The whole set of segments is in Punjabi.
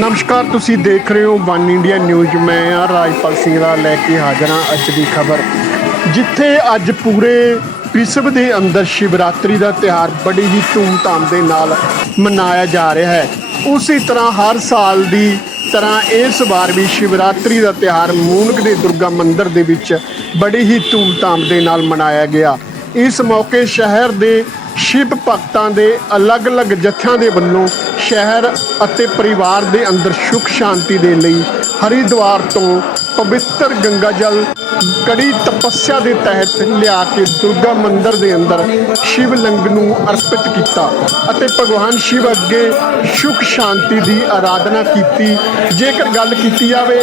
ਨਮਸਕਾਰ, ਤੁਸੀਂ ਦੇਖ ਰਹੇ ਹੋ ਵਨ ਇੰਡੀਆ ਨਿਊਜ਼। ਮੈਂ ਆ ਰਾਜਪਾਲ ਸਿੰਘ ਦਾ ਲੈ ਕੇ ਹਾਜ਼ਰ ਹਾਂ ਅੱਜ ਦੀ ਖਬਰ। ਜਿੱਥੇ ਅੱਜ ਪੂਰੇ ਵਿਸ਼ਵ ਦੇ ਅੰਦਰ ਸ਼ਿਵਰਾਤਰੀ ਦਾ ਤਿਉਹਾਰ ਬੜੀ ਹੀ ਧੂਮਧਾਮ ਦੇ ਨਾਲ ਮਨਾਇਆ ਜਾ ਰਿਹਾ ਹੈ। ਉਸੇ ਤਰ੍ਹਾਂ ਹਰ ਸਾਲ ਦੀ ਤਰ੍ਹਾਂ ਇਸ ਵਾਰ ਵੀ ਸ਼ਿਵਰਾਤਰੀ ਦਾ ਤਿਉਹਾਰ ਮੂਨਕ ਦੇ ਦੁਰਗਾ ਮੰਦਿਰ ਦੇ ਵਿੱਚ ਬੜੀ ਹੀ ਧੂਮਧਾਮ ਦੇ ਨਾਲ ਮਨਾਇਆ ਗਿਆ। ਇਸ ਮੌਕੇ ਸ਼ਹਿਰ ਦੇ ਸ਼ਿਵ ਭਗਤਾਂ ਦੇ ਅਲੱਗ-ਅਲੱਗ ਜਥਿਆਂ ਦੇ ਵੱਲੋਂ ਸ਼ਹਿਰ ਅਤੇ ਪਰਿਵਾਰ ਦੇ ਅੰਦਰ ਸੁਖ ਸ਼ਾਂਤੀ ਦੇ ਲਈ ਹਰਿਦੁਆਰ ਤੋਂ ਪਵਿੱਤਰ ਗੰਗਾ ਜਲ ਕੜੀ ਤਪੱਸਿਆ ਦੇ ਤਹਿਤ ਲਿਆ ਕੇ ਦੁਰਗਾ ਮੰਦਿਰ ਦੇ ਅੰਦਰ ਸ਼ਿਵ ਲਿੰਗ ਨੂੰ ਅਰਪਿਤ ਕੀਤਾ ਅਤੇ ਭਗਵਾਨ ਸ਼ਿਵ ਅੱਗੇ ਸੁਖ ਸ਼ਾਂਤੀ ਦੀ ਆਰਾਧਨਾ ਕੀਤੀ ਜੇਕਰ ਗੱਲ ਕੀਤੀ ਜਾਵੇ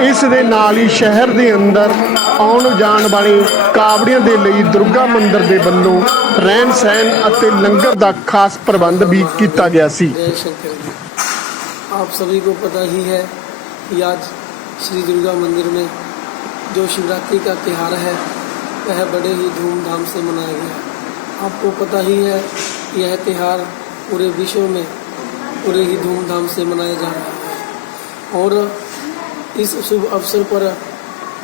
ਇਸ ਦੇ ਨਾਲ ਹੀ ਸ਼ਹਿਰ ਦੇ ਅੰਦਰ ਆਉਣ ਜਾਣ ਵਾਲੇ ਕਾਵੜੀਆਂ ਦੇ ਲਈ ਦੁਰਗਾ ਮੰਦਿਰ ਦੇ ਵੱਲੋਂ ਰਹਿਣ ਸਹਿਣ ਅਤੇ ਲੰਗਰ ਦਾ ਖਾਸ ਪ੍ਰਬੰਧ ਵੀ ਕੀਤਾ ਗਿਆ ਸੀ जय शंकर जी आप सभी को पता ही है कि आज श्री दुर्गा मंदिर में जो शिवरात्रि का त्यौहार है, वह बड़े ही धूमधाम से मनाया गया आपको पता ही है यह त्यौहार पूरे विश्व में पूरे ही धूमधाम से मनाया जा रहा है। और इस शुभ अवसर पर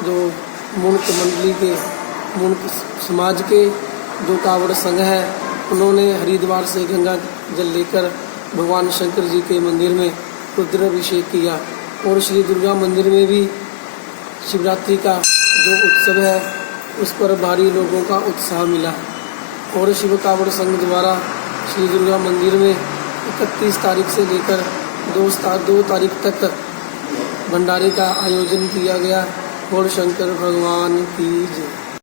जो मुल्क मंडली के मुल्क समाज के जो कावड़ संघ है, उन्होंने हरिद्वार से गंगा जल लेकर भगवान शंकर जी के मंदिर में रुद्राभिषेक किया। और श्री दुर्गा मंदिर में भी शिवरात्रि का जो उत्सव है, उस पर भारी लोगों का उत्साह मिला। और शिव कावड़ संघ द्वारा श्री दुर्गा मंदिर में 31 तारीख से लेकर दो दो तारीख तक भंडारे का आयोजन किया गया। और शंकर भगवान की जय।